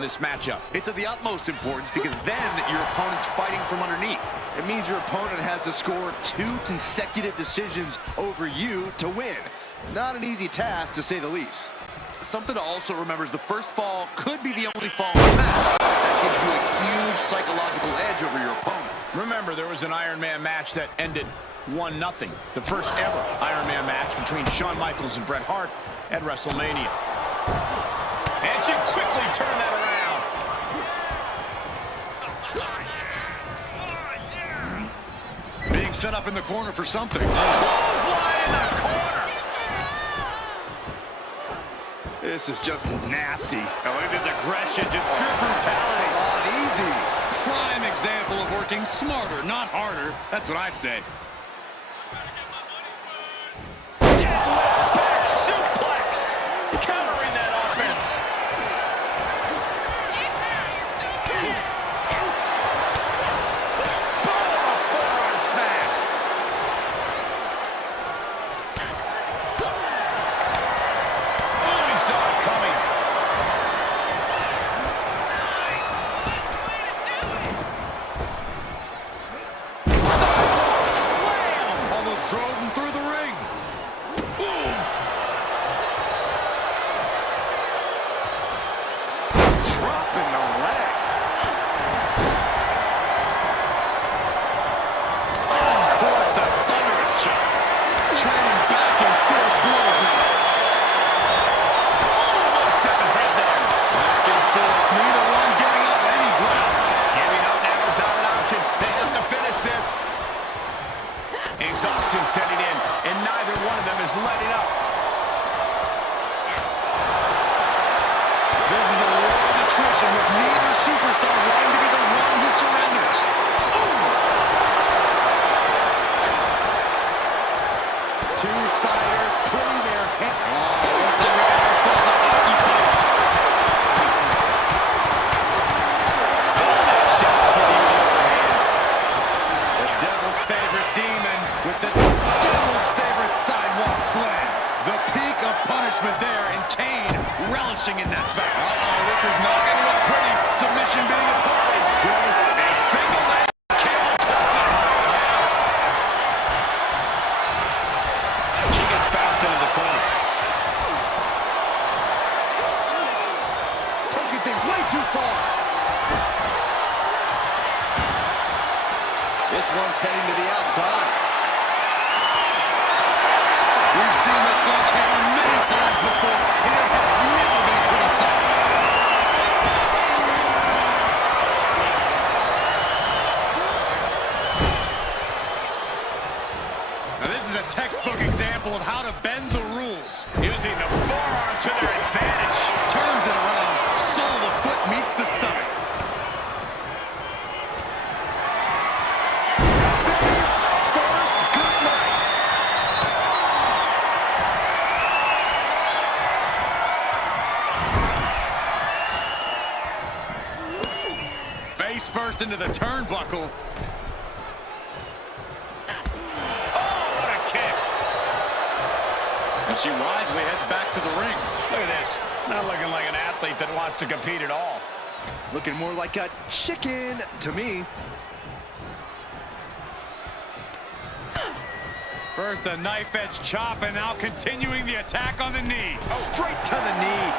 in this matchup? It's of the utmost importance because then your opponent's fighting from underneath. It means your opponent has to score 2 consecutive decisions over you to win. Not an easy task, to say the least. Something to also remember is the first fall could be the only fall in the match. That gives you a huge psychological edge over your opponent. Remember, there was an Iron Man match that ended 1-0. The first ever Iron Man match between Shawn Michaels and Bret Hart at WrestleMania. And she quickly turned that around. Being set up in the corner for something. Clothesline in the corner. This is just nasty. Oh, look at this aggression, just pure brutality. Not easy. Prime example of working smarter, not harder. That's what I say. Deadlift back suplex. Countering that offense. Boom, a forearm smack. Oh, he saw it coming. Sidewalk slam. Almost drove him through the ring. Boom. Dropping the leg. Uncorks a thunderous chop. Trading back and forth blows now. One step ahead there. Back and forth. Neither one getting up any ground. Giving up now is not an option. They have to finish this. Exhaustion setting in, and neither one of them is letting up. This is a war of attrition with neither superstar wanting to be the one who surrenders. Two fighters putting their head. Oh, looks like we got ourselves a hockey fight. Shot giving you the upper hand. The devil's favorite demon with the devil's favorite sidewalk slam. The peak of punishment there, and Kane relishing in that fact. Uh-oh, this is not going to look pretty. Submission being applied. A single leg kill. She gets bounced into the corner. Taking things way too far. This one's heading to the outside. We've seen the sledgehammer many times before, and it has never been pretty soft. Now this is a textbook example of how to bend the rules. Using the forearm to their advantage. Turns it around, sole of the foot meets the stomach. Face first, good night. Face first into the turnbuckle. Oh, what a kick. And she wisely heads back to the ring. Look at this. Not looking like an athlete that wants to compete at all. Looking more like a chicken to me. First a knife-edge chop, and now continuing the attack on the knee. Straight to the knee.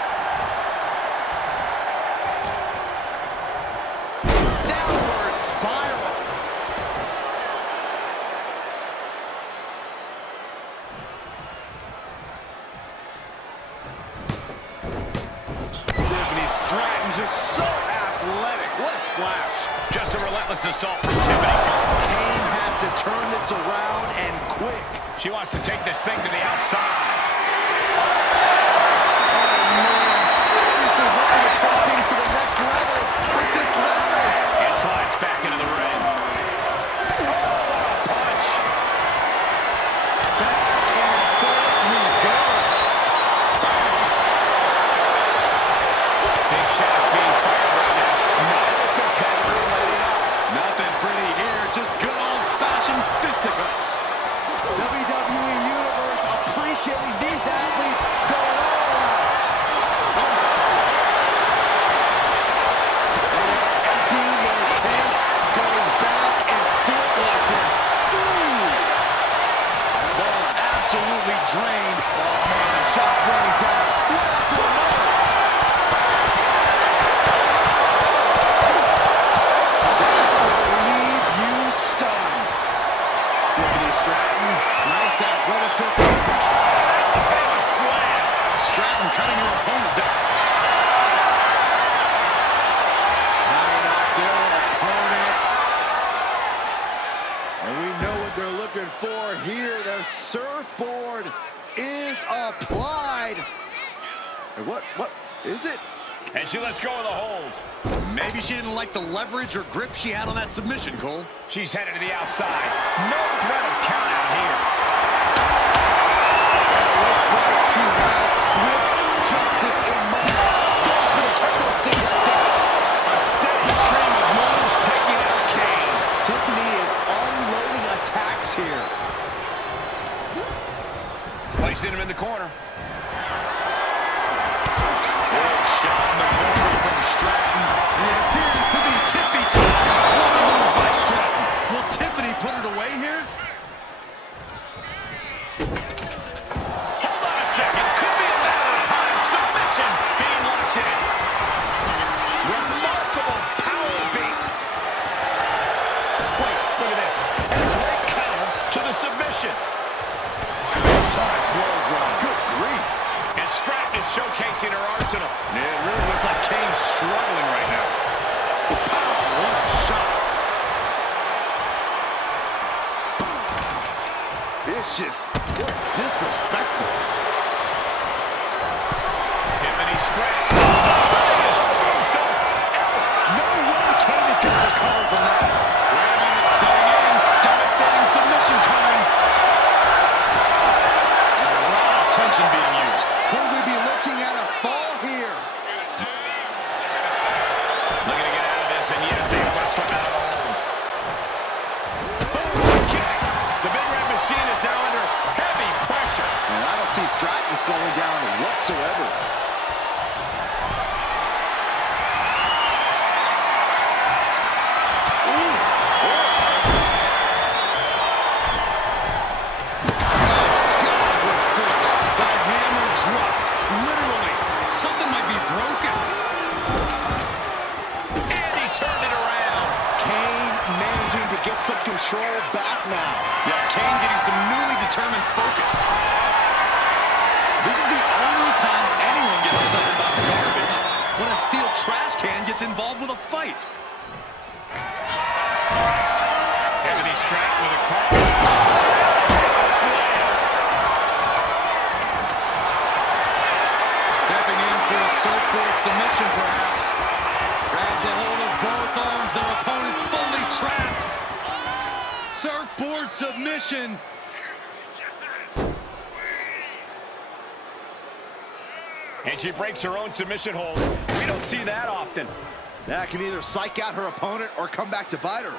Downward spiral. Tiffany Stratton's just so athletic. What a splash. Just a relentless assault from Tiffany. Kane has to turn this around and quick. She wants to take this thing to the outside. Oh, man. This is ready to take things to the next level with this ladder. And slides back into the ring. Oh, what a punch. Back and forth we go. Big shots being fired right now. Neither competitor letting up. Nothing pretty here, just good old-fashioned fisticuffs. WWE Universe appreciating these athletes going all out. Let's go with the hold. Maybe she didn't like the leverage or grip she had on that submission, Cole. She's headed to the outside. No threat of count out here. It looks like she has swift justice in mind. Going for the candlestick out there. A steady stream of moves taking out Kane. Tiffany is unloading attacks here. Placing him in the corner. Big shot in the corner from Stratton. And it appears to be Tiffy time. What a move by Stratton. Will Tiffany put it away here? Hold on a second. Could be a matter of time. Submission being locked in. Remarkable power beat. Wait, look at this. And a great counter to the submission. Time clothesline. Good grief. And Stratton is showcasing her arsenal. Yeah, it really looks like Kane's struggling right now. Pow, what a shot. Vicious. Just disrespectful. Tiffany Stratton. No way Kane is going to recover from that. Ramming it, setting in. Devastating submission coming. And a lot of tension being used. Could we be looking at a fall here? Looking to get out of this, and yes, able to slip out of the hold. Boom, kick. The Big Red Machine is now under heavy pressure. And I don't see Stratton slowing down whatsoever. Some control back now. Yeah, Kane getting some newly determined focus. This is the only time anyone gets excited about garbage. When a steel trash can gets involved with a fight. Tiffany Stratton with a call. Slam. Stepping in for a surfboard submission, perhaps. Grabs a hold of both arms. Their opponent fully trapped. Surfboard submission. And she breaks her own submission hold. We don't see that often. That can either psych out her opponent or come back to bite her.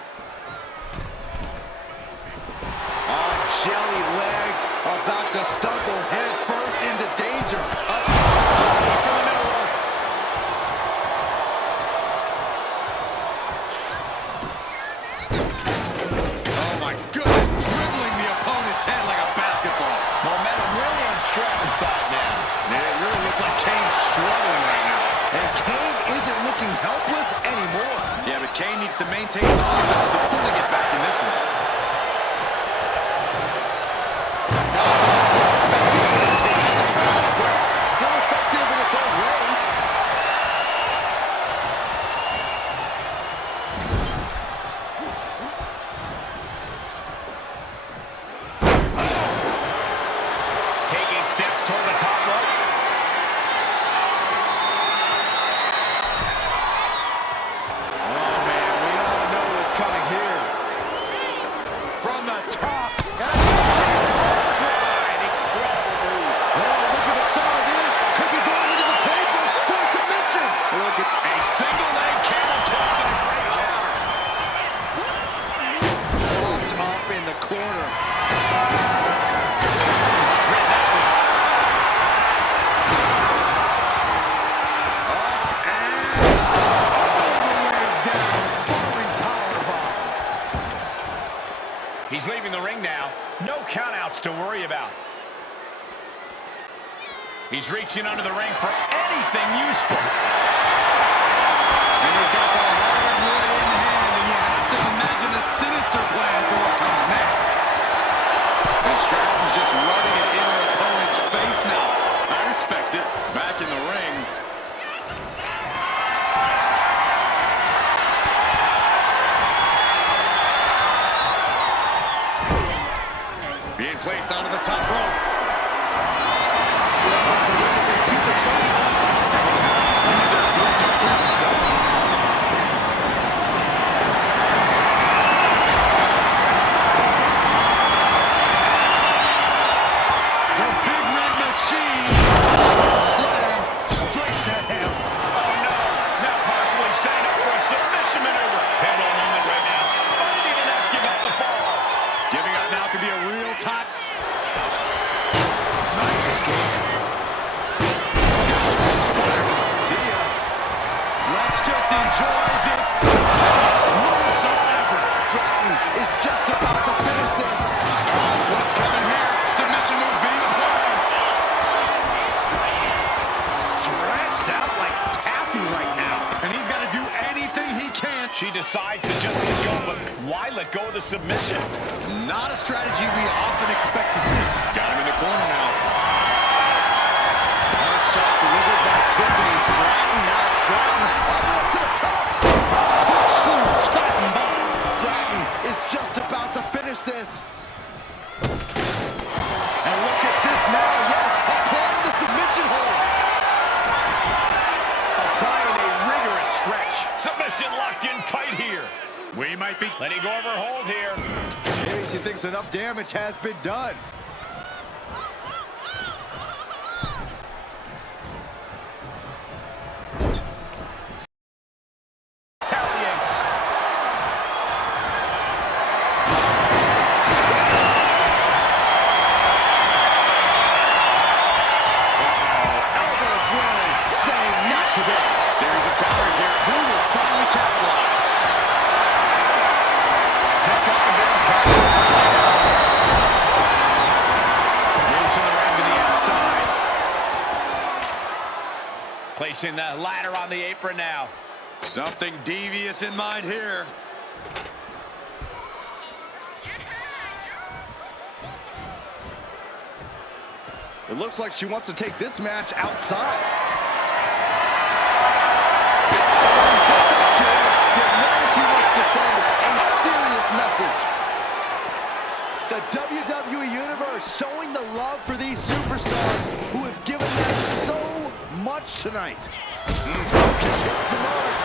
Oh, jelly legs about to stumble head first into danger. From the middle rope. Oh my goodness, dribbling the opponent's head like a basketball. Momentum really on Stratton's side now. Yeah, it really looks like Kane's struggling right now. And Kane isn't looking helpless anymore. Yeah, but Kane needs to maintain his offense to fully get back in this one. Still effective in its own way. Taking steps toward the top rope. Oh, man, we all know what's coming here. From the top. Oh, look at the start of this. Could be going into the table for submission. Look at A single leg camel clutch and a great counter. propped up in the corner. Read that one. He's leaving the ring now. No countouts to worry about. He's reaching under the ring for anything useful. And he's got the hardwood in hand, and you have to imagine a sinister plan for what comes next. And Stratton's just rubbing it in her opponent's face now. I respect it. Back in the ring. Being placed onto the top rope. enjoy this. The best moonsault ever. Stratton is just about to finish this. What's coming here? Submission move being applied. Stretched out like taffy right now. And he's got to do anything he can. She decides to just let go, but why let go of the submission? Not a strategy we often expect to see. Got him in the corner now. Hard shot delivered by Tiffany. Stratton, now Stratton, all the way up to the top. Quick shoot, Stratton bomb. Stratton is just about to finish this. And look at this now, yes, applying the submission hold. Applying a rigorous stretch. Submission locked in tight here. We might be letting go of her hold here. Maybe she thinks enough damage has been done. Retaliates. Elbow throw, saying not today. Series of counters here. Who will finally capitalize? Pick up the big counter. Moves from the ring to the outside. Placing the ladder on the apron now. Something devious in mind here. It looks like she wants to take this match outside. You know he wants to send a serious message. The WWE Universe showing the love for these superstars who have given them so much tonight. Hits the mark.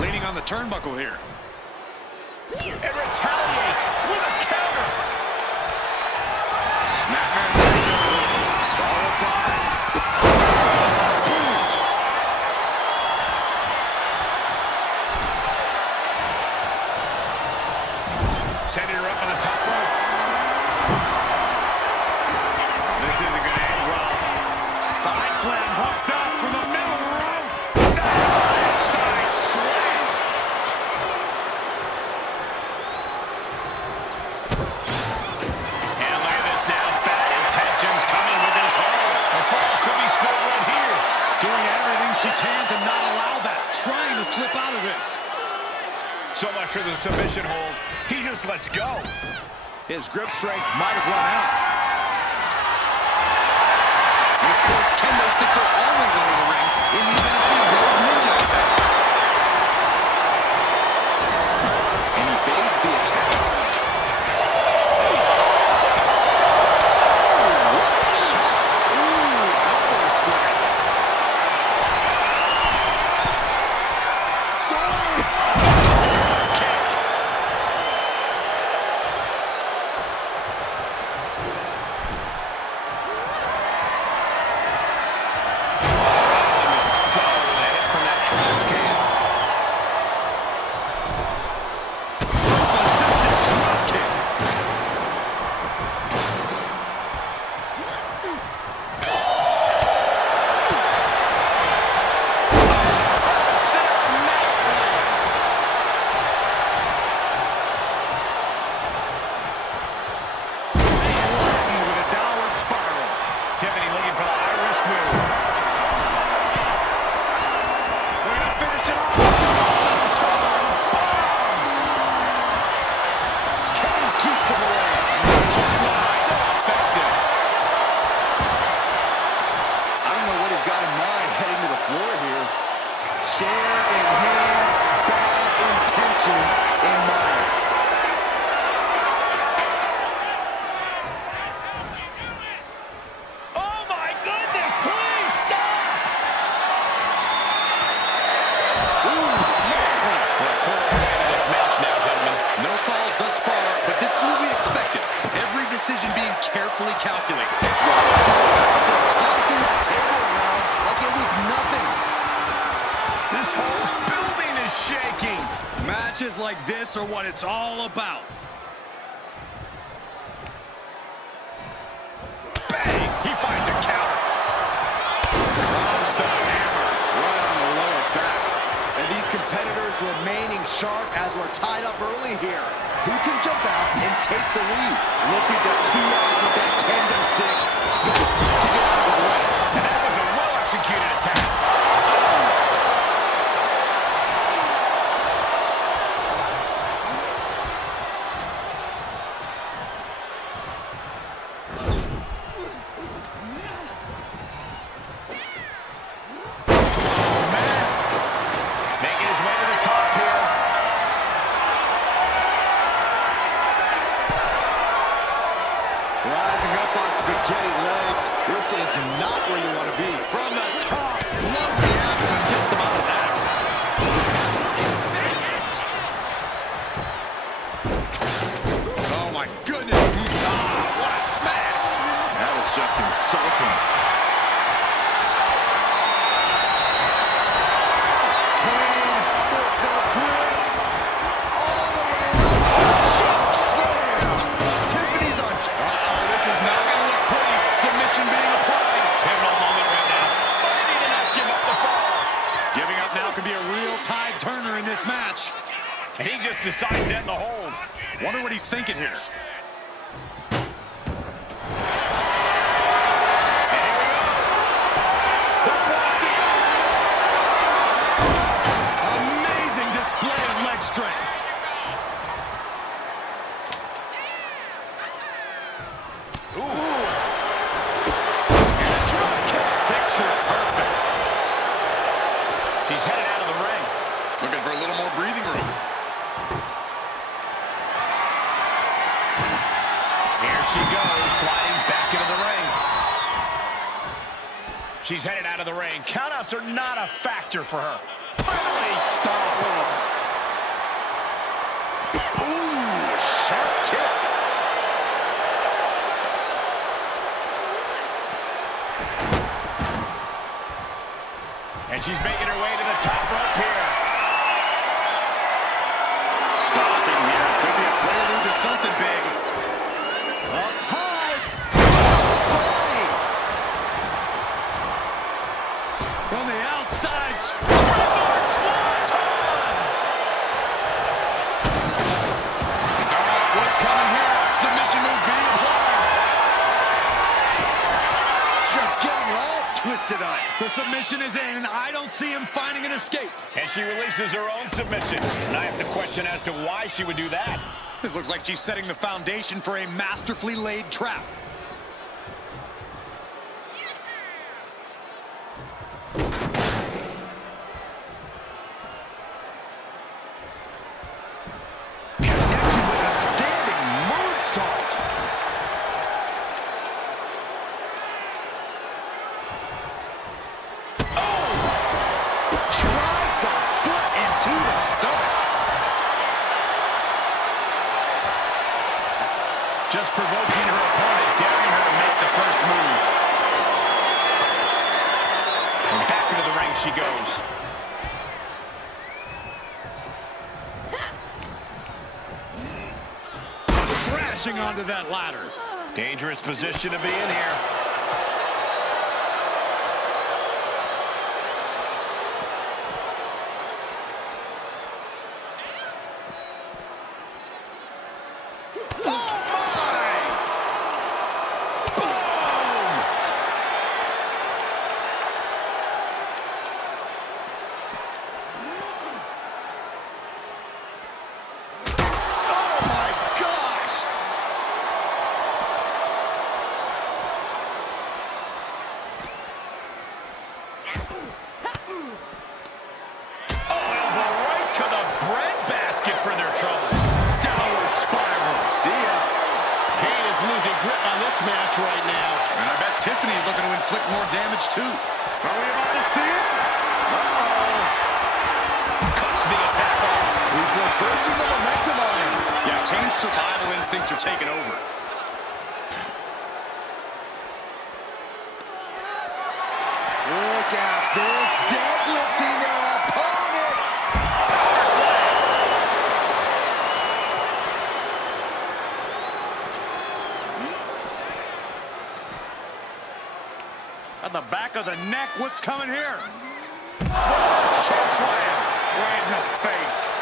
Leaning on the turnbuckle here. It retaliates with a counter. Snapmare takeover. Followed by boot. Sending her up on the top rope. This isn't going to end well. Side slam hooked up from the middle rope. Side slam. And look at this now. Bad intentions coming with this hold. The fall could be scored right here. Doing everything she can to not allow that. Trying to slip out of this. So much for the submission hold. He just lets go. His grip strength might have run out. And of course, kendo sticks are always under the ring in the event of any road ninja attacks. And he evades the attack. What a shot. Ooh, elbow strike. Sword. Kick. decision being carefully calculated. Just tossing that table around like it was nothing. This whole building is shaking. Match Matches like this are what it's all about. Bang! He finds a counter. Drops the hammer right on the lower back. And these competitors remaining sharp as we're tied up early here. Who can jump out and take the lead? Looking to tee off with that kendo stick. Best to get out of his way. And that was a well-executed attack. Rising up on spaghetti legs. This is not where you want to be. From the top, blow the abdomen gets them out of that. Oh my goodness. What a smash! That was just insulting. Kane with the grip. All the way up. Choke slam. Tiffany's on. This is not going to look pretty. Submission being applied. Pivotal moment right now. Fighting to not give up the fall. Giving up now could be a real tide turner in this match. And he just decides to end the hold. Wonder what he's thinking here. Amazing display of leg strength. Picture perfect. She's headed out of the ring. Looking for a little more breathing room. Here she goes, sliding back into the ring. She's headed out of the ring. Countouts are not a factor for her. Belly stop. Ooh, sharp kick. And she's making her way to the top rope here. Stopping here. Could be a prelude to something big. Up high. Body. From the outside. Springboard swanton. All right, what's coming here? Submission move being applied. Just getting all twisted up. The submission is in, and I don't see him finding an escape. And she releases her own submission. And I have to question as to why she would do that. This looks like she's setting the foundation for a masterfully laid trap. Connected with a standing moonsault. Drives a foot into the stomach. Just provoking her opponent, daring her to make the first move. And back into the ring she goes. Crashing onto that ladder. Dangerous position to be in here. match right now. And I bet Tiffany's looking to inflict more damage, too. Are we about to see it? Uh-oh. Cuts the attack off. He's reversing the momentum on him. Yeah, Kane's survival instincts are taking over. Look at this, deadlifting their opponent. Power slam. On the back of the neck, what's coming here? Choke slam right in the face.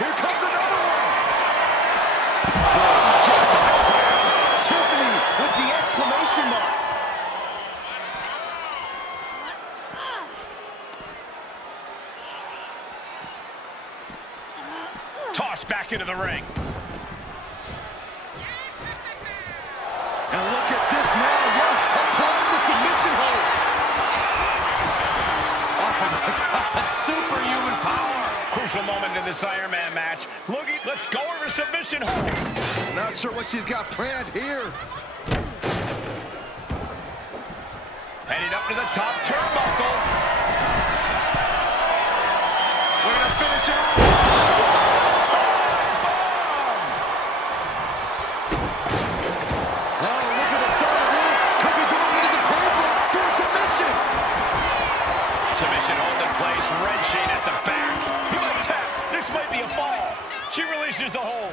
Here comes another one. Boom, just on the ground. Tiffany with the exclamation mark. Tossed back into the ring. And look at this now. Yes, applying the submission hold. Oh my God, superhuman power. Crucial moment in this Iron Man match. Looking, let's go over submission hold. Not sure what she's got planned here. Heading up to the top turnbuckle. We're going to finish it off. Submission hold in place, wrenching at the back. You might tap. This might be a fall. She releases the hold.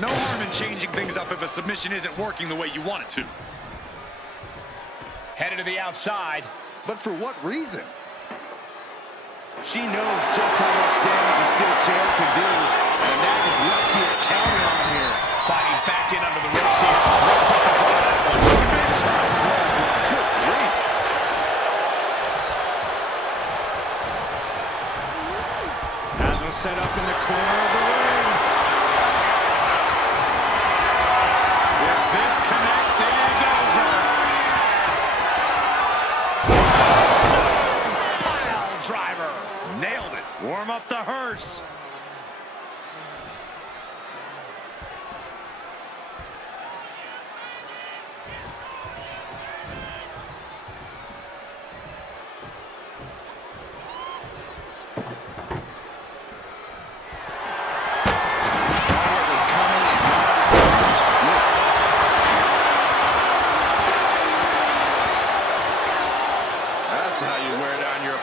No harm in changing things up if a submission isn't working the way you want it to. Headed to the outside. But for what reason? She knows just how much damage a steel chair can do, and that is what she is counting on here. Sliding back in under the ropes here. Right to the front of that one. Big time clothesline. Good grief. Set up in the corner of the ring. If this connects, it is over. Pile driver. Nailed it. Warm up the hearse.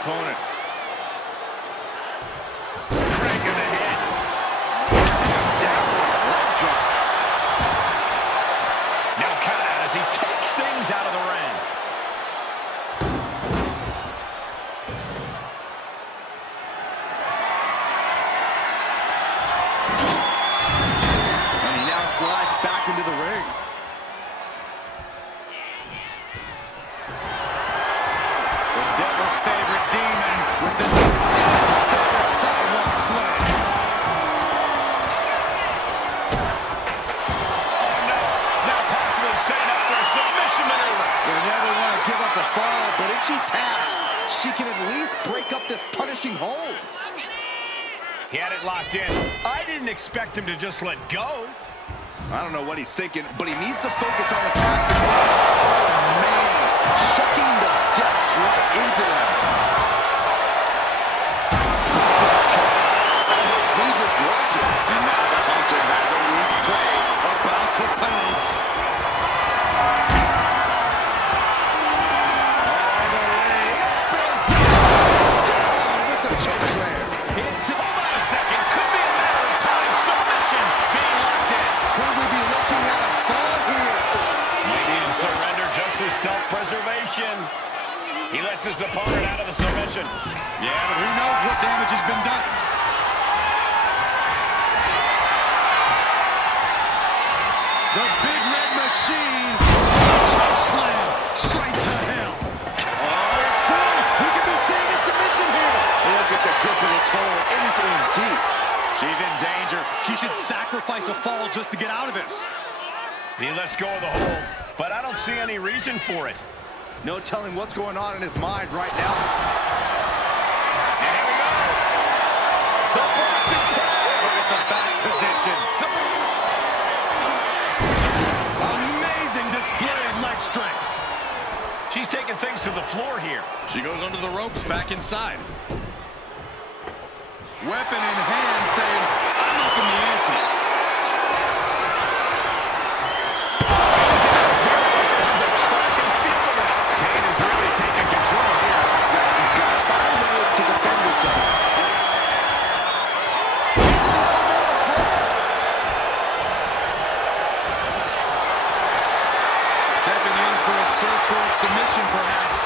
Opponent. Crank in the head. Down. Leg drop. Now count out as he takes things out of the ring. And he now slides back into the ring. She taps, she can at least break up this punishing hold. He had it locked in. I didn't expect him to just let go. I don't know what he's thinking, but he needs to focus on the task at hand. Oh, man, chucking the steps right into them. The steps caught. We just watch it. And now the Hunter has a weak prey about to pounce. Self-preservation. He lets his opponent out of the submission. Yeah, but who knows what damage has been done. The big red machine. Choke slam straight to hell. sacrifice a fall just to get out of this. He lets go of the hold, but I don't see any reason for it. No telling what's going on in his mind right now. And here we go. The Boston Crab at the back position. Amazing display of leg strength. She's taking things to the floor here. She goes under the ropes, back inside. Weapon in hand, saying, I'm up in the ante. This is a track and field event. Kane is really taking control here. He's got to find a way to defend himself. Into the elbow slam. Stepping in for a surfboard submission, perhaps.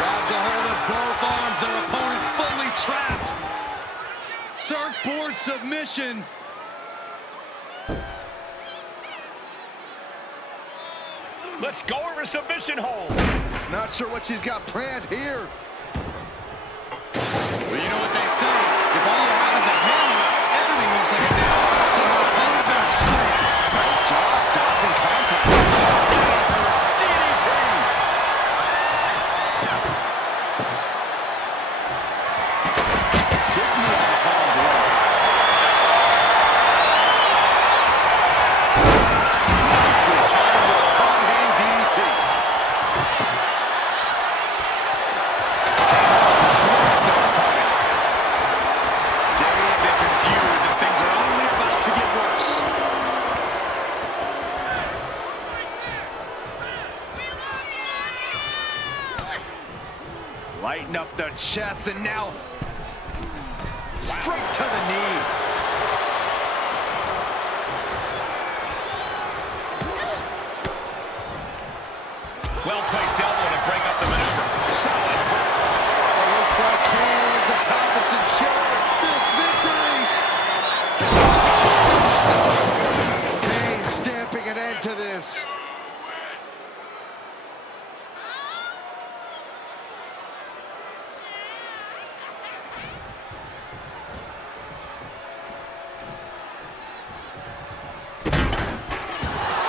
Grabs a hold of both arms, their opponent fully trapped. Surfboard submission. Let's go over submission hold. Not sure what she's got planned here. Well, you know what they say. If all you have is a hammer, everything looks like a nail. So her opponent better scream. Nice job, dodging contact. DDT. Took me out of harm's way. Nicely timed with a front-hand DDT. Dazed and confused, and things are only about to get worse. Lighten up the chest, and now Straight to the knee. well-placed elbow to break up the maneuver. Solid. Looks like Kane is about to secure this victory. Kane stamping an end to this.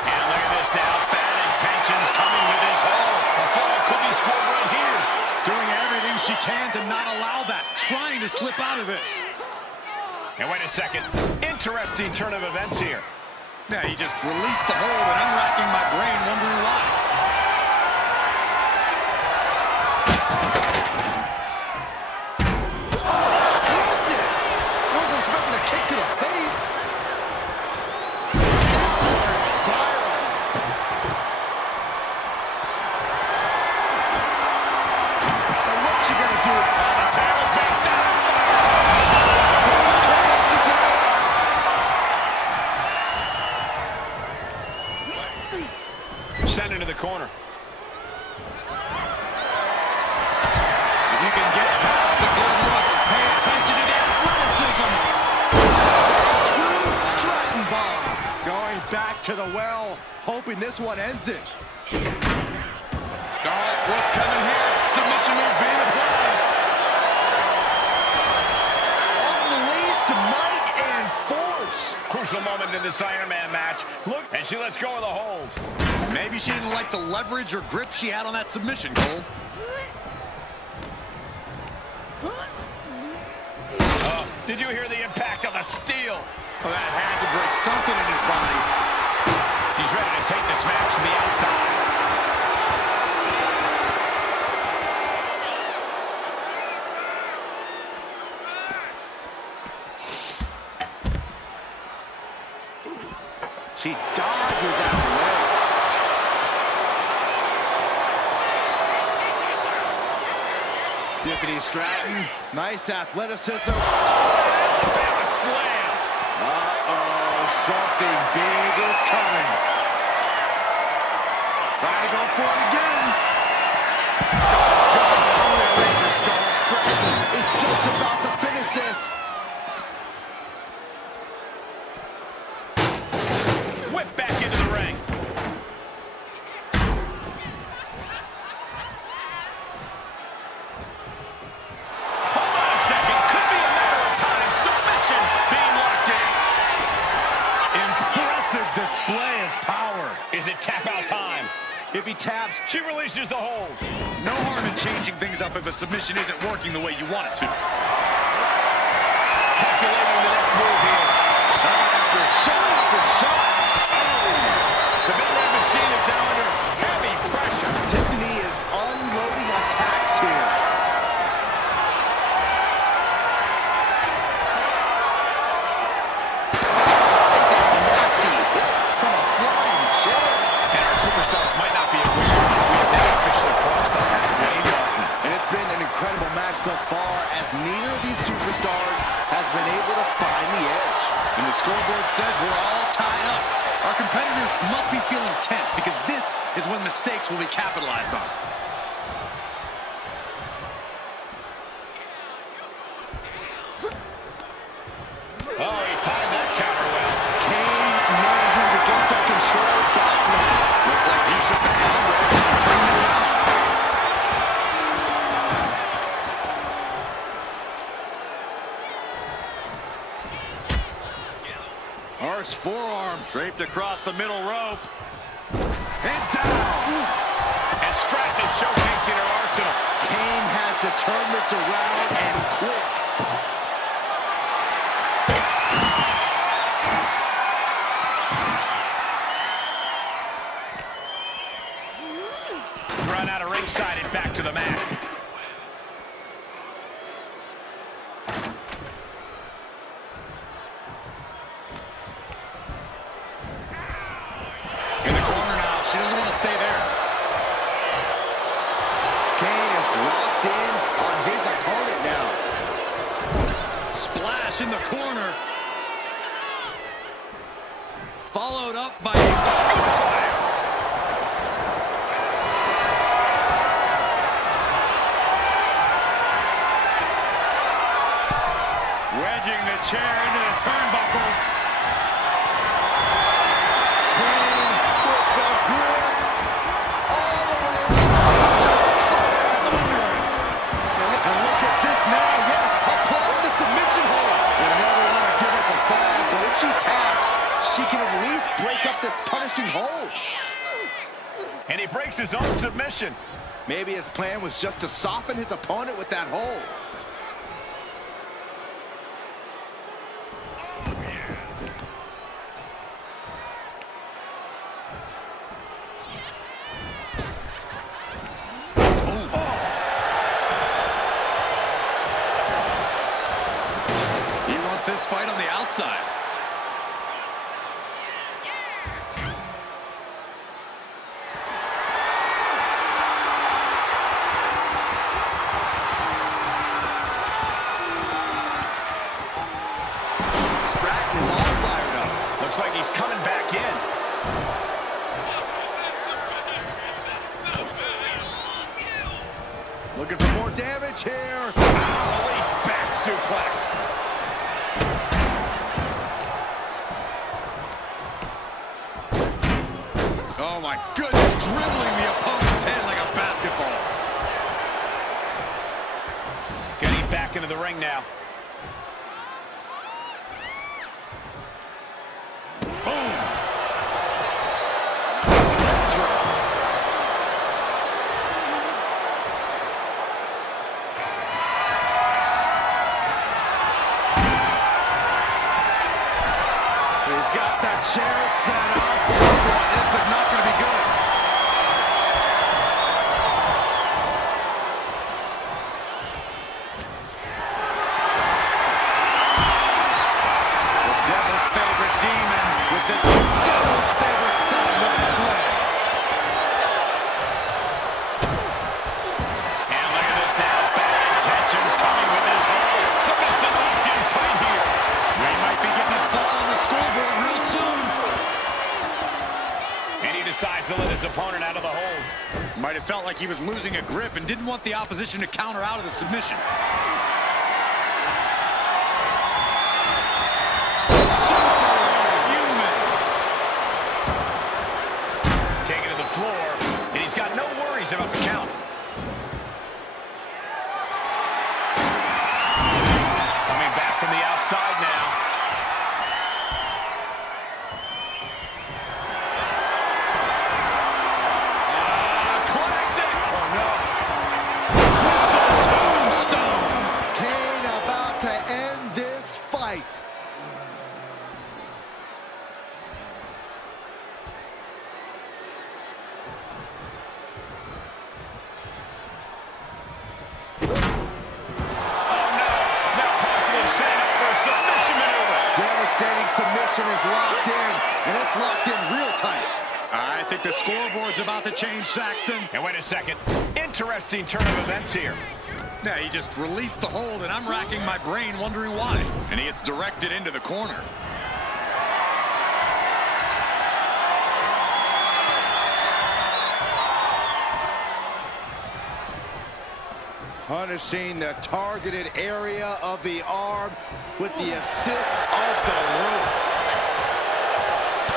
And look at this now. Bad intentions coming with his hold. A fall could be scored right here. Doing everything she can to not allow that. Trying to slip out of this. And wait a second. Interesting turn of events here. Yeah, he just released the hold, and I'm racking my brain wondering why. Goodness! Wasn't expecting a kick to the face. Downward spiral. And what's she gonna do? The table's been set on fire. Send it to the corner. If you can get past the good looks, pay attention to the athleticism. Screw Stratton bomb. Going back to the well, hoping this one ends it. What's coming here? Submission move being applied. Unleashed might and force. Crucial moment in this Iron Man match. Look, and she lets go of the hold. Maybe she didn't like the leverage or grip she had on that submission, Cole. Did you hear the impact of the steel? Well, that had to break something in his body. He's ready to take this match to the outside. She dodges out of the way. Tiffany Stratton, nice athleticism. Alabama slam. Uh-oh, something big is coming. Trying to go for it again. It's just about to finish this. Whip back into the ring. Hold on a second. Could be a matter of time. Submission being locked in. Massive display of power. Is it tap out time? If he taps, She releases the hold. No harm in changing things up if a submission isn't working the way you want it to. Calculating the next move here. Shot after shot after shot. Oh! The Big Red Machine is now under heavy pressure. Tiffany is unloading attacks here. Take that nasty hit from a flying chair. And our superstars might not be aware that we have now officially crossed the halfway mark. And it's been an incredible match thus far, as neither of these superstars has been able to find the edge. And the scoreboard says we're all tied up. Our competitors must be feeling tense because this is when mistakes will be capitalized on. Oh, he timed that counter well. Kane managing to get some control back now. Looks like he shook the cobwebs and he's turning it around. Harsh forearm draped across the middle rope. And down. And Stratton is showcasing her arsenal. Kane has to turn this around and quick. Run out of ringside and back to the mat. In the corner now. She doesn't want to stay there. Kane is locked in on his opponent now. Splash in the corner. Followed up by a scoop slam. Wedging the chair into the turnbuckles. Kane with the grip all the way up. Thunderous. And look at this now. Yes, applying the submission hold. You never want to give up a fall, but if she taps, she can at least break up this punishing hold. And he breaks his own submission. Maybe his plan was just to soften his opponent with that hold. He wants this fight on the outside. Stratton is all fired up. Looks like he's coming back in. Looking for more damage here. Release back suplex. Oh my goodness, dribbling the opponent's head like a basketball. Getting back into the ring now. Boom. He's got that chair set up. Oh boy, this is not going to be good. The devil's favorite demon with the devil's favorite sidewalk slam. And look at this now. Bad intentions coming with his hold. Submission locked in tight here. We might be getting a fall on the scoreboard real soon. And he decides to let his opponent out of the hold. Might have felt like he was losing a grip and didn't want the opposition to counter out of the submission. Superhuman. Taken to the floor. And he's got no worries about the count. Coming back from the outside now. in, and it's locked in real tight. I think the scoreboard's about to change, Saxton. And wait a second. Interesting turn of events here. Yeah, he just released the hold, and I'm racking my brain wondering why. And he gets directed into the corner. Punishing the targeted area of the arm with the assist of the rope.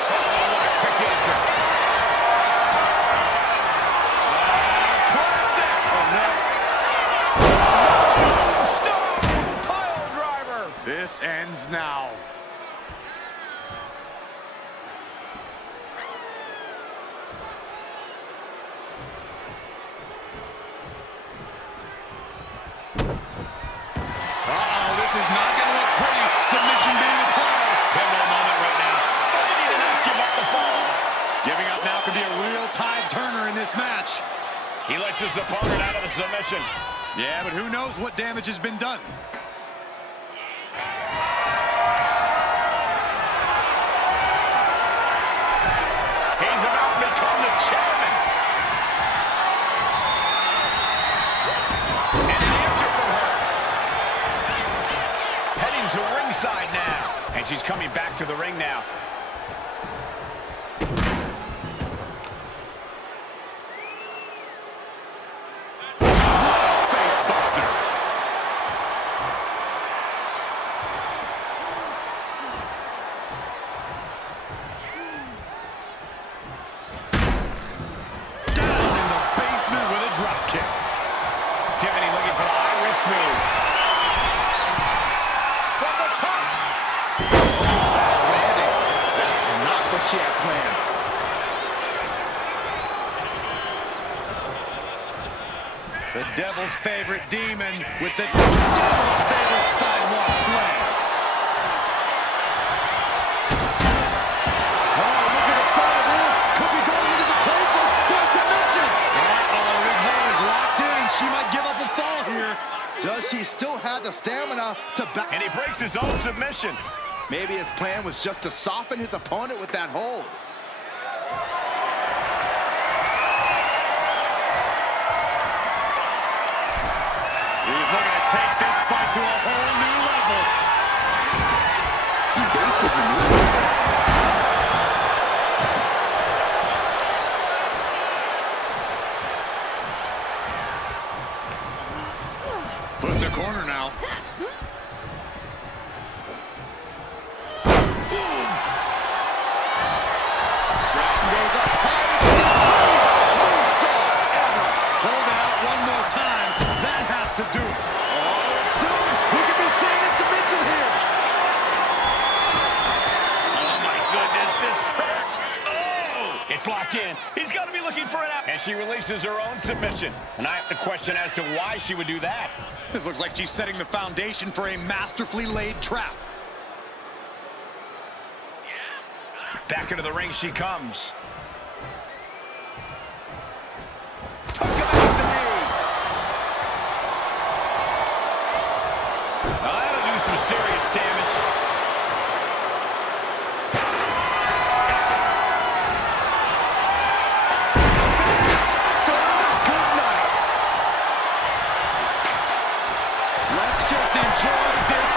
Oh, what a quick answer. Classic. Oh, no. Stone pile driver. This ends now. This is not going to look pretty. Submission being applied. Pivotal moment right now. Fighting to not give up the fall. Giving up now could be a real tide turner in this match. He lets his opponent out of the submission. Yeah, but who knows what damage has been done. He's about to become the chairman. And an answer from her. Heading to ringside now. And she's coming back to the ring now. Face buster. Down in the basement with a drop kick. Tiffany looking for the high-risk move. From the top. Bad landing. That's not what she had planned. The devil's favorite demon with the devil's favorite sidewalk slam. Oh, look at the start of this. Could be going into the playbook for a submission. Uh-oh, this hold is locked in. She might give up a fall here. Does she still have the stamina to back? And he breaks his own submission. Maybe his plan was just to soften his opponent with that hold. He's looking to take this fight to a whole new level. Evasive maneuver. Put in the corner now. Stratton goes up high with the twice. Moonsault ever. Hold it out one more time. That has to do it. Soon, we could be seeing a submission here. Oh, my goodness, this hurts. Oh! It's locked in. He's got to be looking for an out. And she releases her own submission. And I have to question as to why she would do that. This looks like she's setting the foundation for a masterfully laid trap. Back into the ring she comes. Tuck him out to knee. Now that'll do some serious damage. Good night. Let's just enjoy this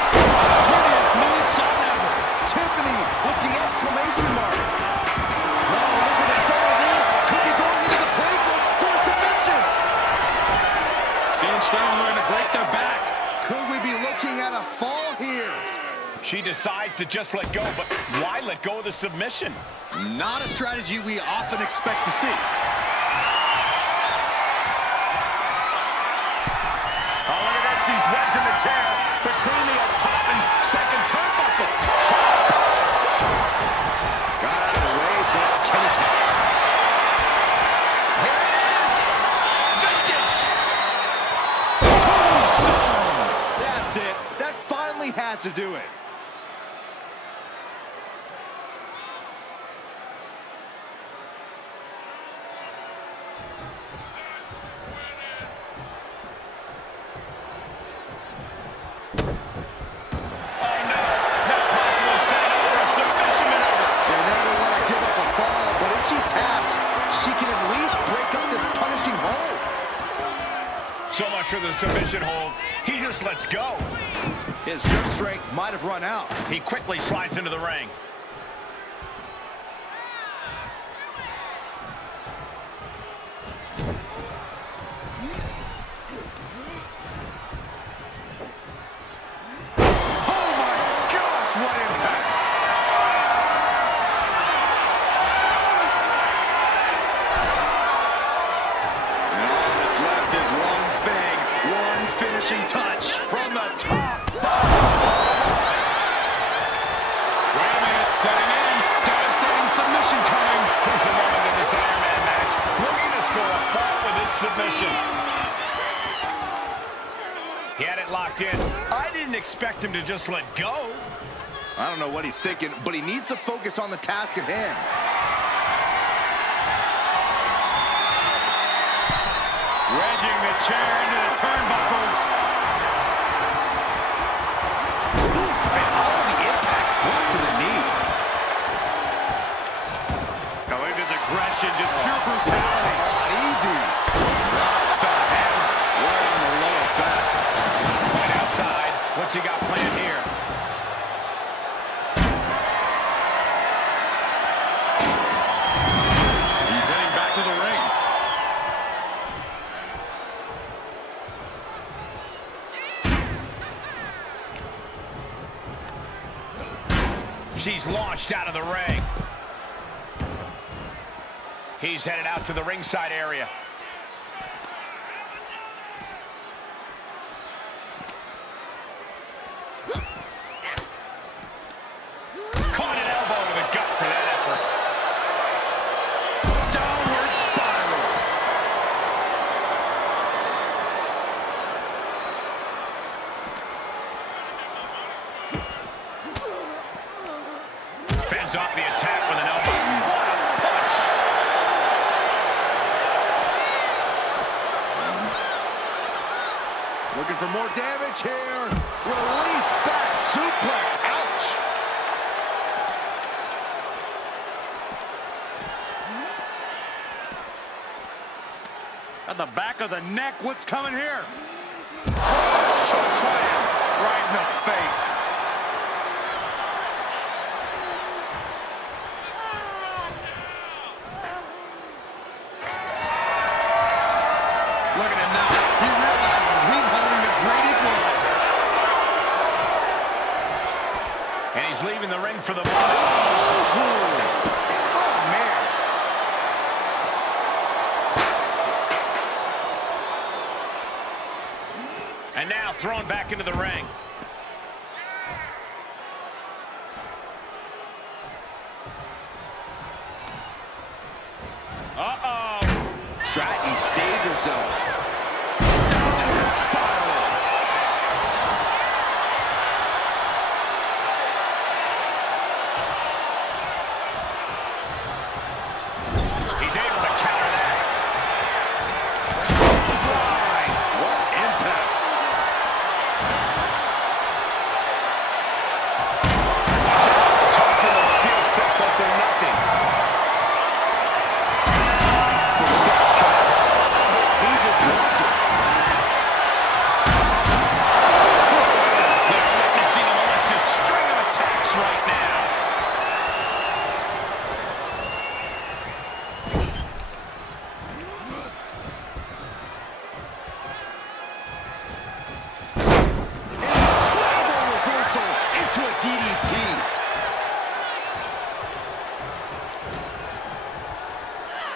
prettiest moonsault ever. Tiffany with the exclamation mark. Oh, look at the start of this. Could be going into the playbook for a submission. Cinched down, looking to break their back. Could we be looking at a fall here? She decides to just let go, but why let go of the submission? Not a strategy we often expect to see. Oh, look at that. She's wedged in the chair between the top and second turnbuckle. Chop. Got out of the way, but Kenny. Here it is. Vintage. Tombstone. That's it. That finally has to do it. Oh, no. Not possible. Set over a submission maneuver. pressure of the submission hold. He just lets go. His grip strength might have run out. He quickly slides into the ring. Oh my gosh, what impact! And all that's left is one thing, one finishing touch from the top. Wait a minute, setting in. Devastating submission coming. Crucial moment in this Iron Man match. Looking to score a fall with this submission. He had it locked in. I didn't expect him to just let go. I don't know what he's thinking, but he needs to focus on the task at hand. Wedging the chair into the turnbuckles. And all the impact brought to the knee. I believe his aggression, just pure brutality. Not easy. Drops the hammer. Right on the lower back. Point outside. What's he got planned here? He's heading back to the ring. She's launched out of the ring. He's headed out to the ringside area. Caught an elbow to the gut for that effort. Downward spiral. Fends off the attack with an elbow. What a punch! Looking for more damage here. Release back suplex. Ouch. At the back of the neck, what's coming here? Choke slam. Right in the face. Look at him now. He realizes he's holding the great equalizer. And he's leaving the ring for the moment. Oh, man. And now thrown back into the ring. Uh-oh. Stratton saved himself. Downward spiral. He's able to counter that. Clothesline. What impact. Tossing those steel steps like they're nothing. The steps cut. He just wants it. They're witnessing a malicious string of attacks right now. Incredible reversal into a DDT.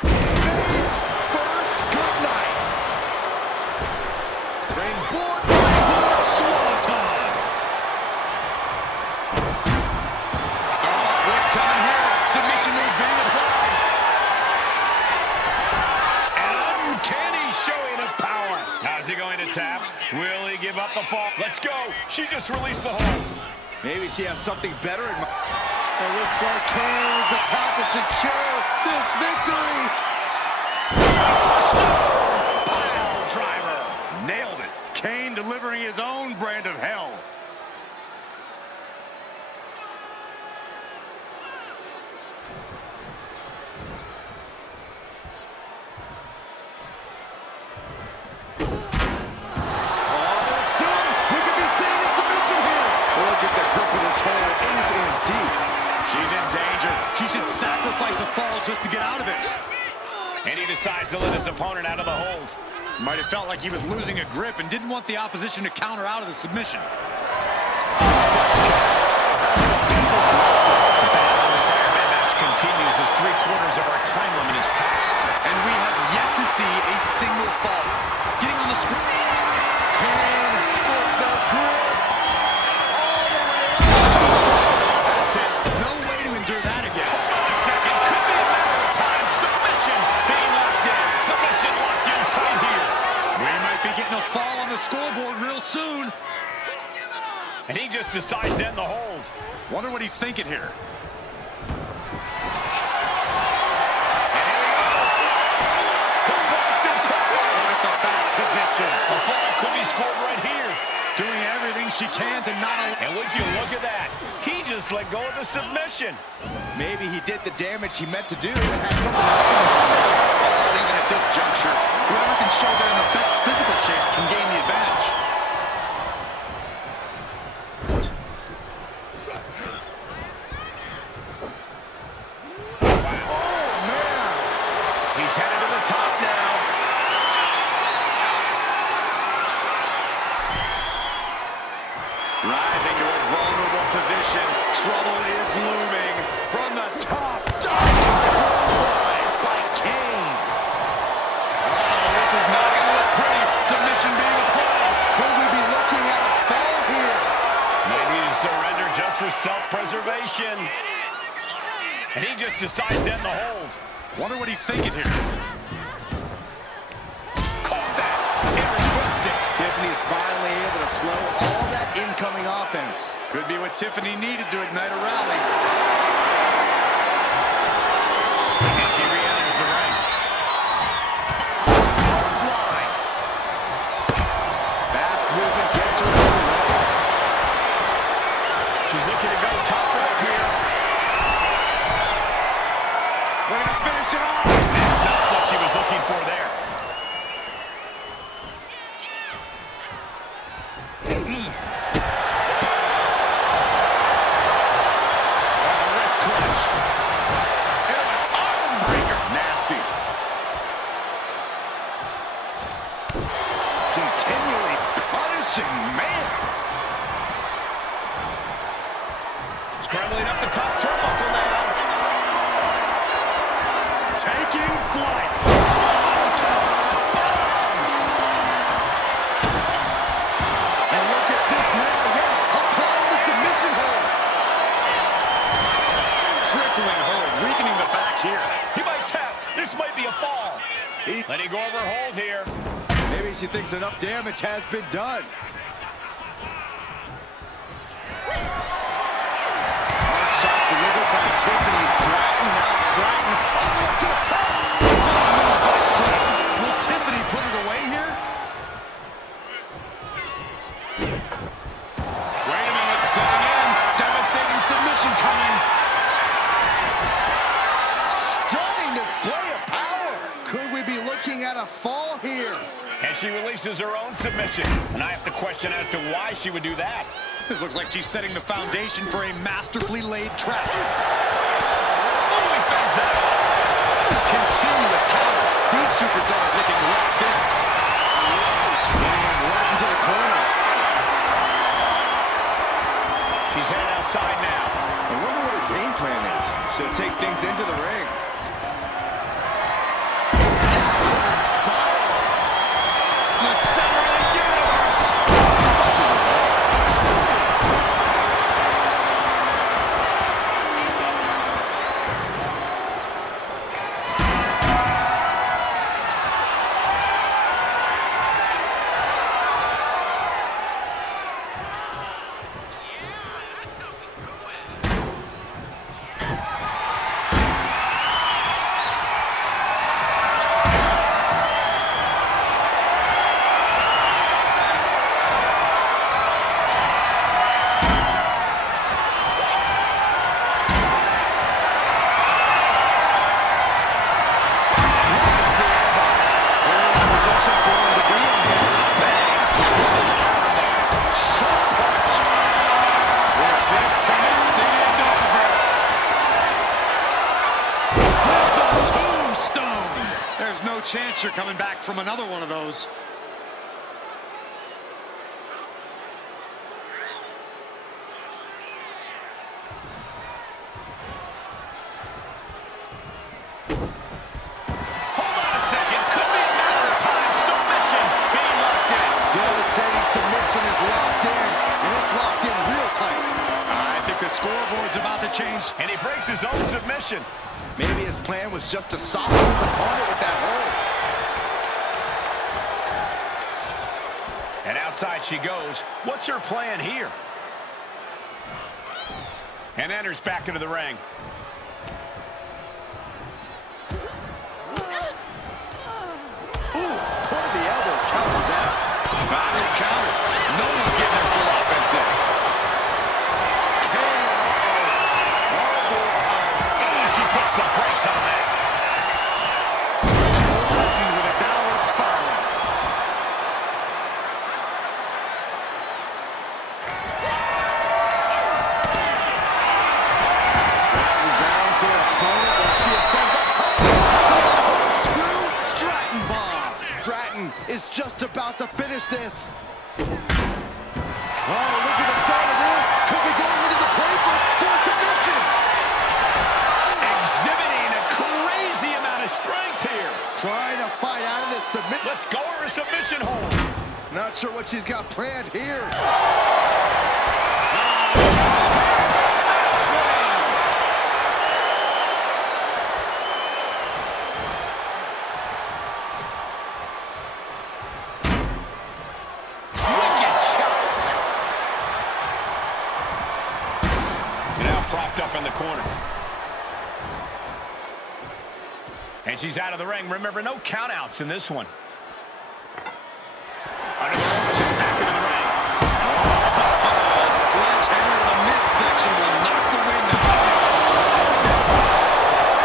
Face first, good night. Springboard, Swanton. Oh, what's coming here? Submission move being applied. An uncanny showing of power. How's he going to tap? Will he give up the fall? Let's go. She just released the hold. Maybe she has something better in mind. It looks like Kane is about to secure this victory. Pile driver. Nailed it. Kane delivering his own brand of hell. She should sacrifice a fall just to get out of this. And he decides to let his opponent out of the hold. Might have felt like he was losing a grip and didn't want the opposition to counter out of the submission. Steps count. The battle in this Iron Man match continues as 3/4 of our time limit is passed. And we have yet to see a single fall. Getting on the screen. That's it. No way to endure that again. A second. Could be a matter of time. Submission being locked in. Submission locked in tight here. We might be getting a fall on the scoreboard real soon. And he just decides to end the hold. Wonder what he's thinking here. A fall could be scored right here. Doing everything she can to not allow. And would you look at that? He just let go of the submission. Maybe he did the damage he meant to do and had something else in mind. Even at this juncture, whoever can show they're in the best physical shape can gain the advantage. Oh, man. He's headed to the top now. Rising to a vulnerable position. Trouble is looming. From the top, diving clothesline by Kane. Oh, this is not going to look pretty. Submission being applied. Could we be looking at a fall here? Maybe to surrender just for self-preservation. And he just decides to end the hold. Wonder what he's thinking here. Caught that. It reversed it. Tiffany's finally able to slow all that incoming offense. Could be what Tiffany needed to ignite a rally. And she re-enters the ring. Clothesline. Fast movement gets her on the way. She's looking to go top rope here. We're going to finish it off. That's not what she was looking for there. Wrist clutch. And an arm breaker. Nasty. Continually punishing, man. Scrambling up the top turnbuckle now. Taking flight. And look at this now. Yes, applying the submission hold. Crippling hold, weakening the back here. He might tap. This might be a fall. Letting go of her hold here. Maybe she thinks enough damage has been done. Hard shot delivered by Tiffany. Stratton, now Stratton. All the way up to the top. By Stratton. Will Tiffany put it away here? Wait a minute, setting in. Devastating submission coming. Stunning display of power. Could we be looking at a fall here? And she releases her own submission. And I have to question as to why she would do that. This looks like she's setting the foundation for a masterfully laid trap. Oh, he fends that off. Continuous counters. These superstars looking locked in. Getting him right into the corner. She's headed outside now. I wonder what her game plan is. She'll take things into the ring. Downward spiral. The center of the universe. There's no chance you're coming back from another one of those. Hold on a second. Could be a matter of time. Submission being locked in. Devastating submission is locked in, and it's locked in real tight. I think the scoreboard's about to change. And he breaks his own submission. Maybe his plan was just to soften his opponent with that hold. And outside she goes. What's her plan here? And enters back into the ring. Ooh, point of the elbow counters out. Battle counters. No one's getting their full offense in. She puts the brakes on that. Flattened with a downward spiral. Stratton grounds her opponent when she ascends up high. Corkscrew Stratton bomb. Stratton is just about to finish this. Oh, look at the start of this. Could be going into the playbook for submission. Exhibiting a crazy amount of strength here. Trying to fight out of this submission. Let's go to a submission hold. Not sure what she's got planned here. Wicked shot. You're now propped up in the corner. And she's out of the ring. Remember, no countouts in this one. Under the ropes and back into the ring. Sledgehammer in the midsection will knock the wind out.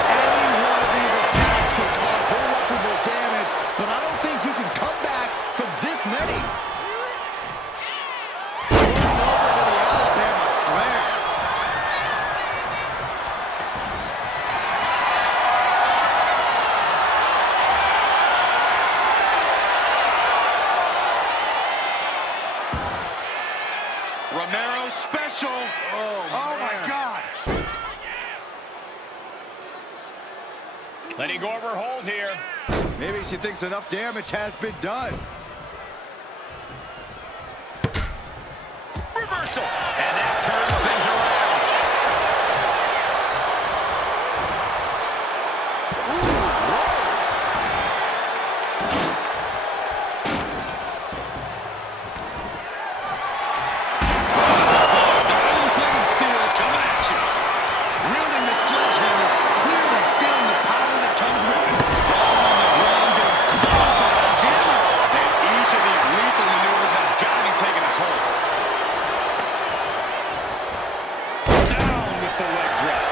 Any one of these attacks could cause irreparable damage, but I don't think you can come back from this many. Going over to the Alabama slam. Romero special. Oh my God. Letting go of her hold here. Maybe she thinks enough damage has been done. Reversal. And that turns things around. Iron-plated steel coming at you. Wielding the sledgehammer, clearly feeling the power that comes with it. Down on the ground, getting caught by the hammer. And each of these lethal maneuvers have got to be taking a toll. Down with the leg drop.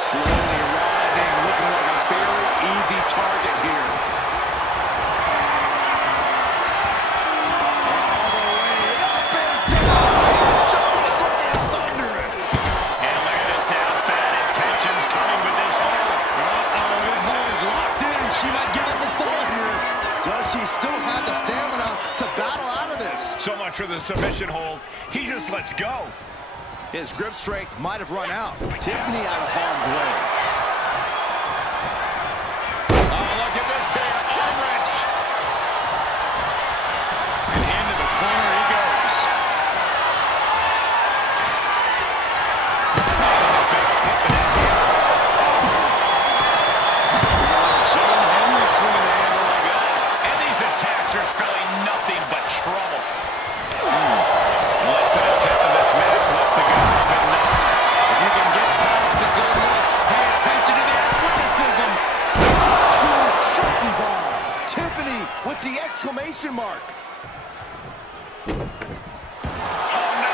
Slowly rising, looking like a very easy target here. All the way up and down. Chokeslam thunderous. And look at this now. Bad intentions coming with this hold. Uh-oh, his hold is locked in. She might give up the fall here. Does she still have the stamina to battle out of this? So much for the submission hold. He just lets go. His grip strength might have run out. Tiffany out of harm's way. Oh, look at this here. Arm wrench. And into the corner he goes. John Henry swinging the hammer like that. And these attacks are spelling nothing but trouble. Less than a tenth of this match left to go. It's been nothing. If you can get past the good looks, pay attention to the athleticism. Corkscrew Stratton bomb. Tiffany with the exclamation mark. Oh, no.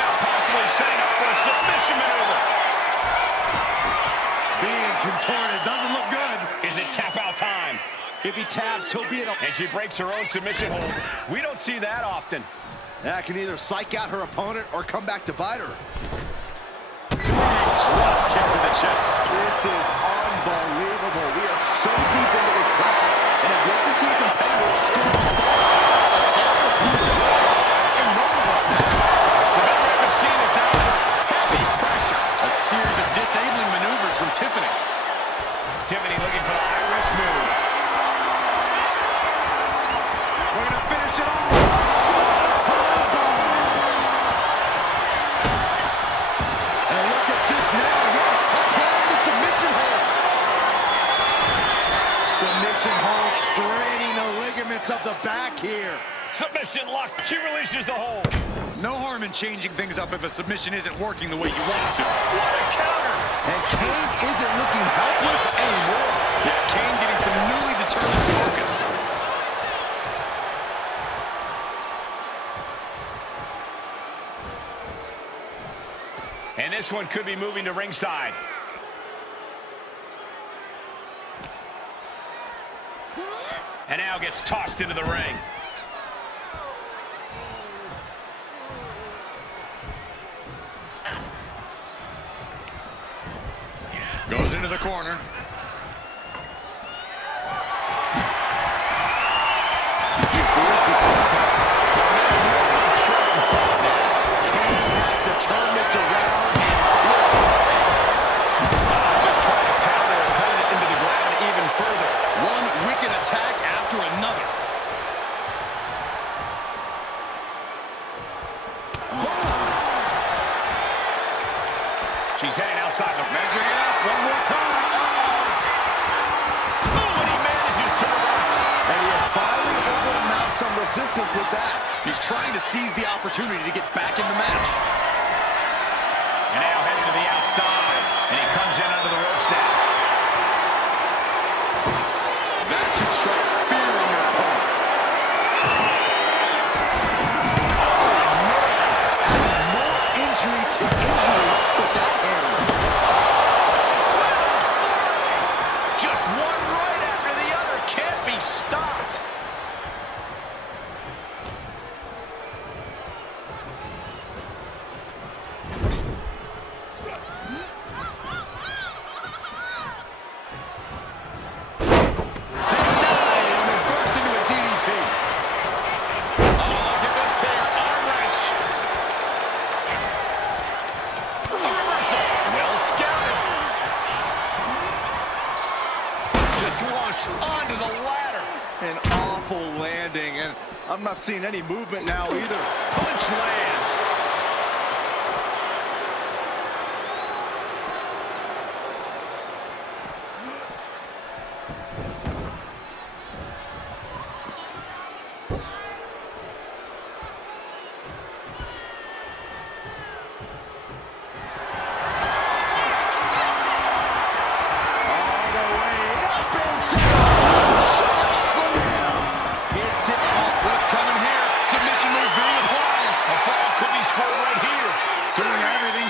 Now possibly setting up for a submission maneuver. Being contorted doesn't look good. Is it tap out time? If he taps, he'll be in a... And she breaks her own submission hold. We don't see that often. That can either psych out her opponent or come back to bite her. Drop kick to the chest. This is unbelievable. We are so deep into this class, activity, looking for the high-risk move. We're going to finish it off. And look at this now. Yes, applying the submission hold. Submission hold, straining the ligaments of the back here. Submission lock. She releases the hold. No harm in changing things up if a submission isn't working the way you want it to. What a counter. And Kane isn't looking helpless anymore. Yeah, Kane getting some newly determined focus. And this one could be moving to ringside. And now gets tossed into the ring. Goes into the corner. She's heading outside the measuring it up one more time. Oh, and he manages to reverse. And he is finally able to mount some resistance with that. He's trying to seize the opportunity to get back in the match. And now heading to the outside. And he comes in under the ropes now. That should strike fear in your opponent. Adding more injury to injury with that hammer. Just one right after the other. Can't be stopped. Onto the ladder. An awful landing, and I'm not seeing any movement now either. Punch lands.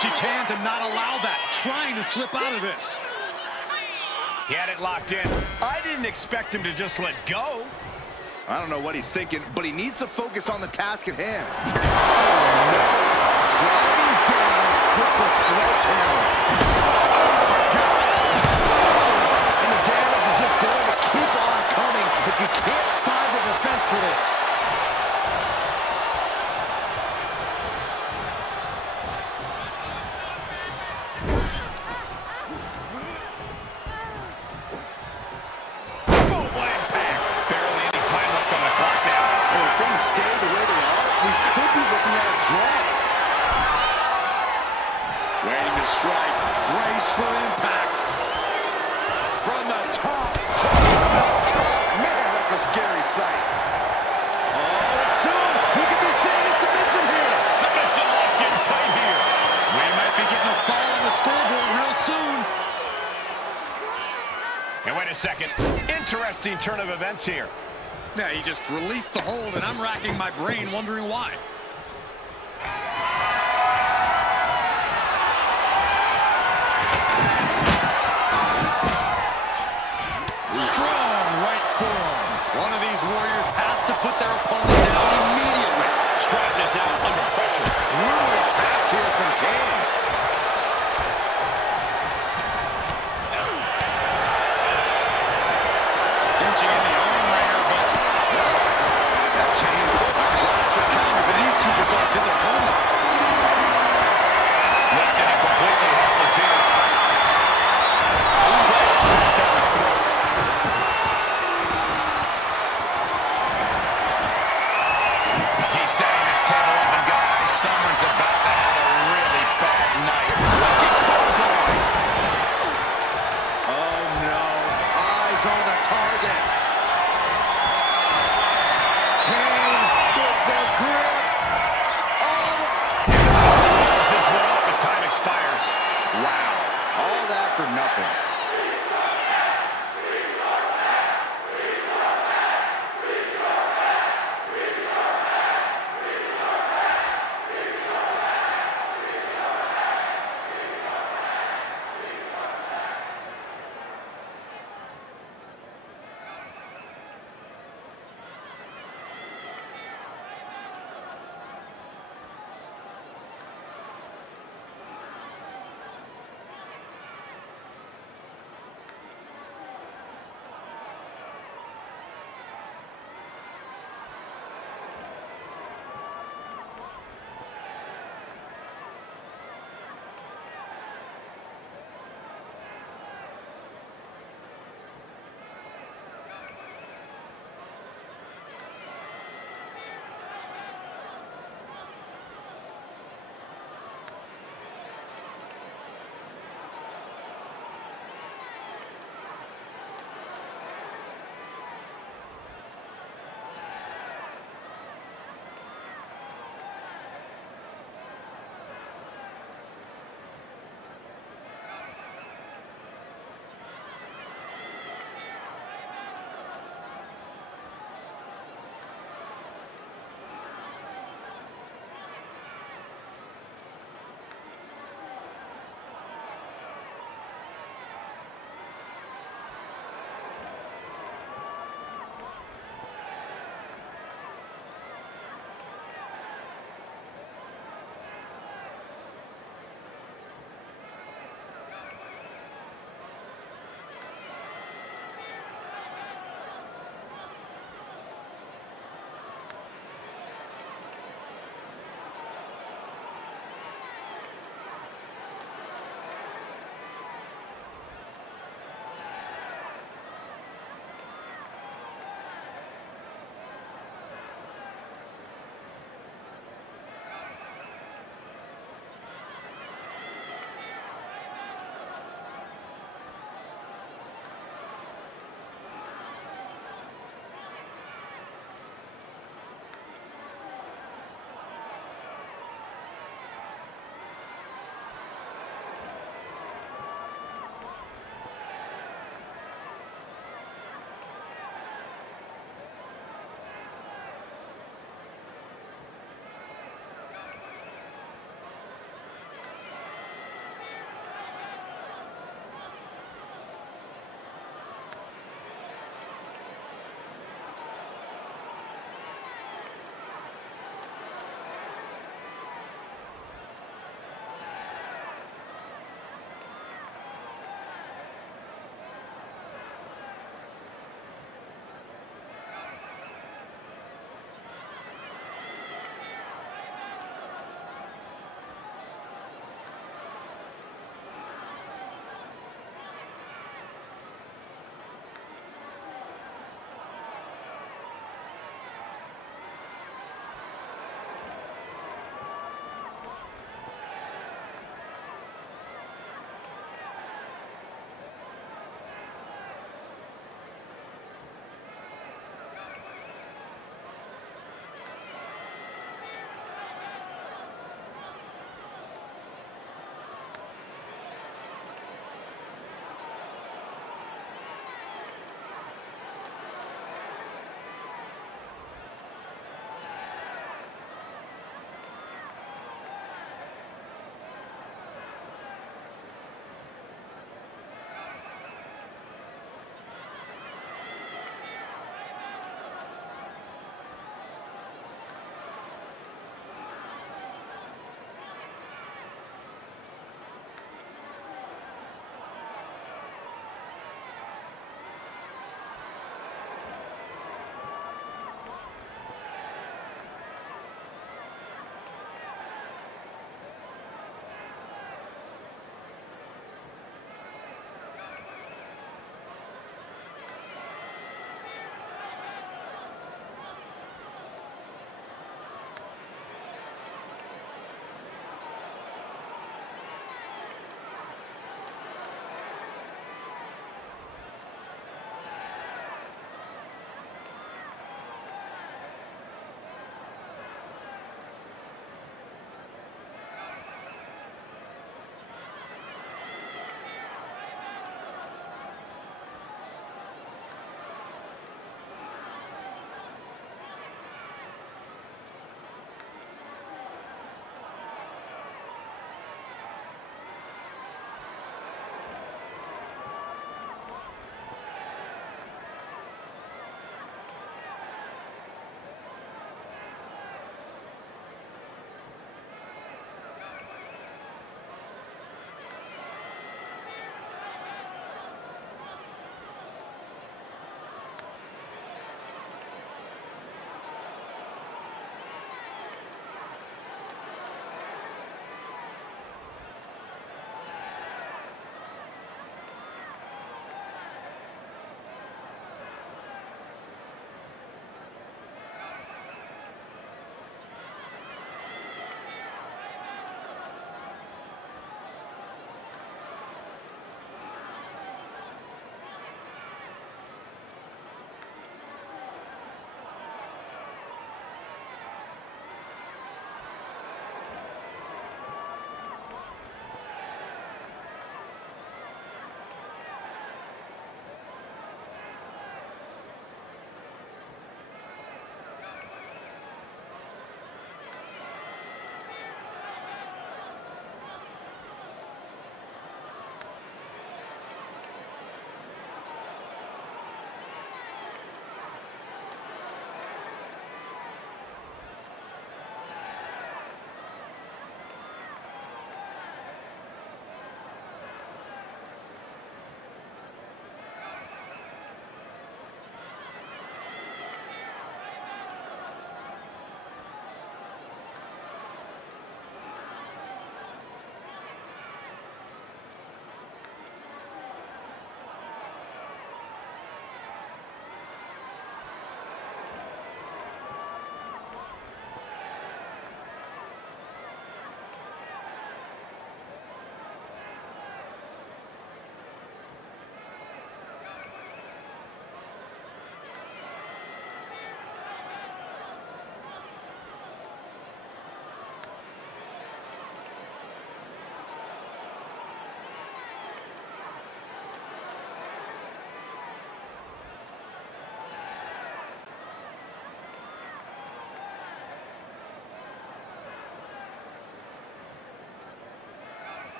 She can to not allow that, trying to slip out of this. He had it locked in. I didn't expect him to just let go. I don't know what he's thinking, but he needs to focus on the task at hand. Driving down with the sledgehammer. And the damage is just going to keep on coming if you can't find the defense for this. Stay the way they are, we could be looking at a draw. Waiting to strike, brace for impact. From the top, man, that's a scary sight. Oh, and soon, we could be seeing a submission here. Submission locked in tight here. We might be getting a fall on the scoreboard real soon. And wait a second, interesting turn of events here. Yeah, he just released the hold, and I'm racking my brain wondering why. Strong right forearm. One of these warriors has to put their opponent down immediately. Stratton is now under pressure. Brutal attacks here from Kane. Cinching in the arm wringer, but That changed a clash of counters, and these superstars did their homework. Not getting completely helpless here. Straight back down the target.